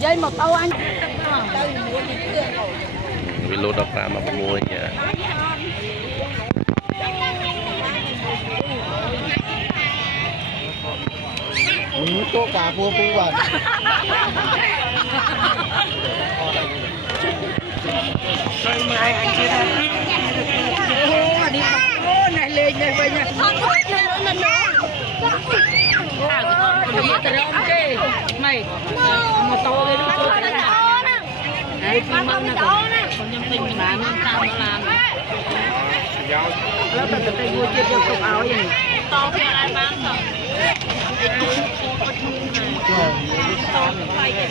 dây một tàu anh vì lô đập ra mà mua nhỉ tô cả mua cũng vậy mai anh chưa đi này lên này về nhà mày một tô lên đấy phim măng nè còn nhân tình mình làm nên tao nó làmแล้วแต่จะไปดูเจ็บยังตกเอาอย่างตอเพียงอะไรบ้างต่อตอไฟเจ็บ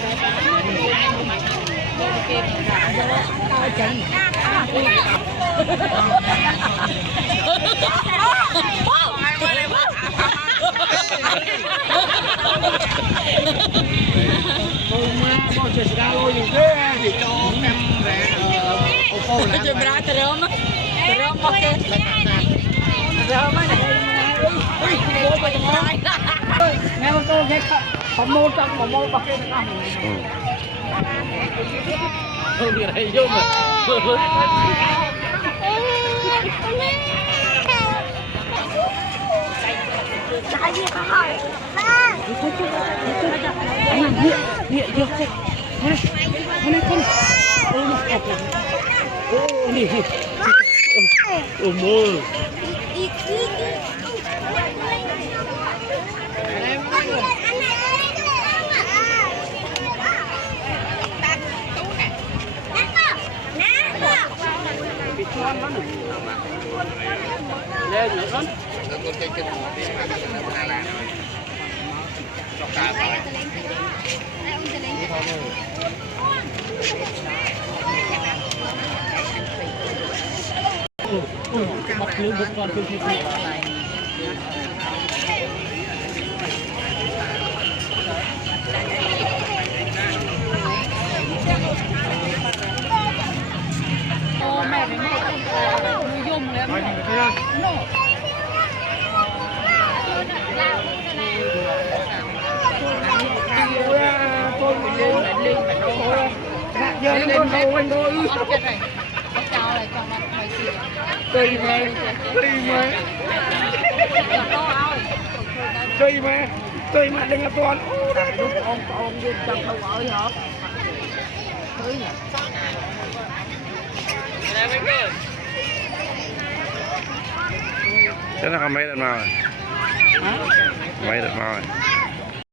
จะบราเตอร์มั้ยเริ่มโอเคเริ่มมั้ยเฮ้ยโอ้ไปจะตายแม่มันโตแค่ขโมยจังขโมยบักเก็ตนะเฮ้ยอะไรยุ่งอ่ะใจเย็นค่ะเนี่ยเยอะเลยนี่คนโอ้โอ้นี่โอ้โหบักลืมบุกก่อนคืออะไรโอ้แม่ไม่ได้ยุ่มเลยไม่ได้giờ lên đâu anh thôi chào lại còn mặt mày xịt cây mà đừng có toàn ông đi trong đâu ở hả thế là có mấy lần mau rồi mấy lần mau rồi